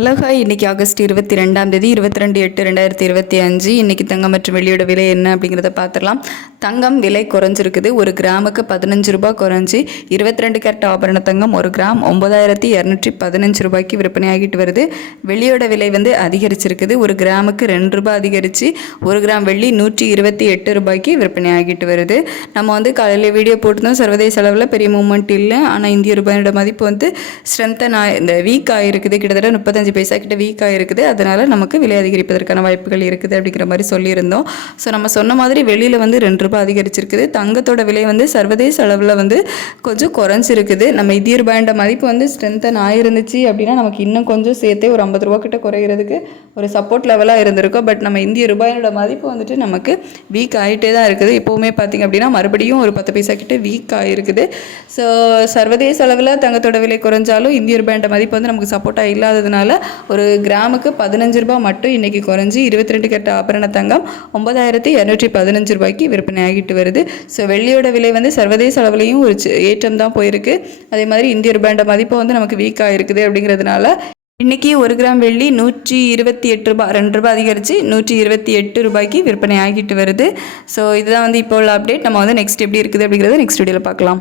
Hello hi. இன்றைக்கி August 22ஆம் தேதி 22/8/2025. இன்றைக்கி தங்கம் மற்றும் வெள்ளியோட விலை என்ன அப்படிங்கிறத பார்த்துடலாம். தங்கம் விலை குறைஞ்சிருக்குது. ஒரு கிராமுக்கு 15 ரூபாய் குறைஞ்சி 22 கேரட் ஆபரண தங்கம் ஒரு கிராம் 9215 ரூபாய்க்கு விற்பனையாகிட்டு வருது. வெள்ளியோட விலை அதிகரிச்சிருக்குது. ஒரு கிராமுக்கு 2 ரூபாய் அதிகரித்து ஒரு கிராம் வெள்ளி 128 ரூபாய்க்கு விற்பனையாகிட்டு வருது. நம்ம காலையில் வீடியோ போட்டிருந்தோம். சர்வதேச அளவில் பெரிய மூவ்மெண்ட் இல்லை. ஆனால் இந்திய ரூபாயோட மதிப்பு ஸ்ட்ரென்த்தன் இந்த வீக் ஆகிருக்குது. கிட்டத்தட்ட 35 பைசா கிட்ட வீக்காக இருக்குது. அதனால் நமக்கு விலை அதிகரிப்பதற்கான வாய்ப்புகள் இருக்குது அப்படிங்கிற மாதிரி சொல்லியிருந்தோம். ஸோ நம்ம சொன்ன மாதிரி வெளியில் 2 ரூபாய் அதிகரிச்சிருக்குது. தங்கத்தோட விலை சர்வதேச அளவில் கொஞ்சம் குறைஞ்சிருக்குது. நம்ம இந்திய ரூபாயோட மதிப்பு ஸ்ட்ரென்த்தன் ஆயிருந்துச்சு அப்படின்னா நமக்கு இன்னும் கொஞ்சம் சேர்த்தே ஒரு 50 ரூபா கிட்ட குறைகிறதுக்கு ஒரு சப்போர்ட் லெவலாக இருந்திருக்கும். பட் நம்ம இந்திய ரூபாயோட மதிப்பு நமக்கு வீக் ஆகிட்டே தான் இருக்குது. இப்போவுமே பார்த்திங்க அப்படின்னா மறுபடியும் ஒரு 10 பைசா கிட்ட வீக் ஆகிருக்குது. ஸோ சர்வதேச அளவில் தங்கத்தோட விலை குறைஞ்சாலும் இந்திய ரூபாயோட மதிப்பு நமக்கு சப்போர்ட்டாக இல்லாததுனால ஒரு கிராமுக்கு 15 ரூபாய் மட்டும் இன்றைக்கி குறைஞ்சி 22 கேரட் ஆபரண தங்கம் 9215 ரூபாய்க்கு விற்பனை ஆகிட்டு வருது. ஸோ வெள்ளியோட விலை சர்வதேச அளவுலையும் ஒரு ஏற்றம் தான் போயிருக்கு. அதே மாதிரி இந்திய ரூபாயோட மதிப்பு நமக்கு வீக்காக இருக்குது. அப்படிங்கிறதுனால இன்றைக்கி ஒரு கிராம் வெள்ளி 128 ரூபாய் 2 ரூபாய் அதிகரித்து 128 ரூபாய்க்கு விற்பனை ஆகிட்டு வருது. ஸோ இதுதான் இப்போ உள்ள அப்டேட். நம்ம நெக்ஸ்ட் எப்படி இருக்குது அப்படிங்கிறத நெக்ஸ்ட் வீடியோவில் பார்க்கலாம்.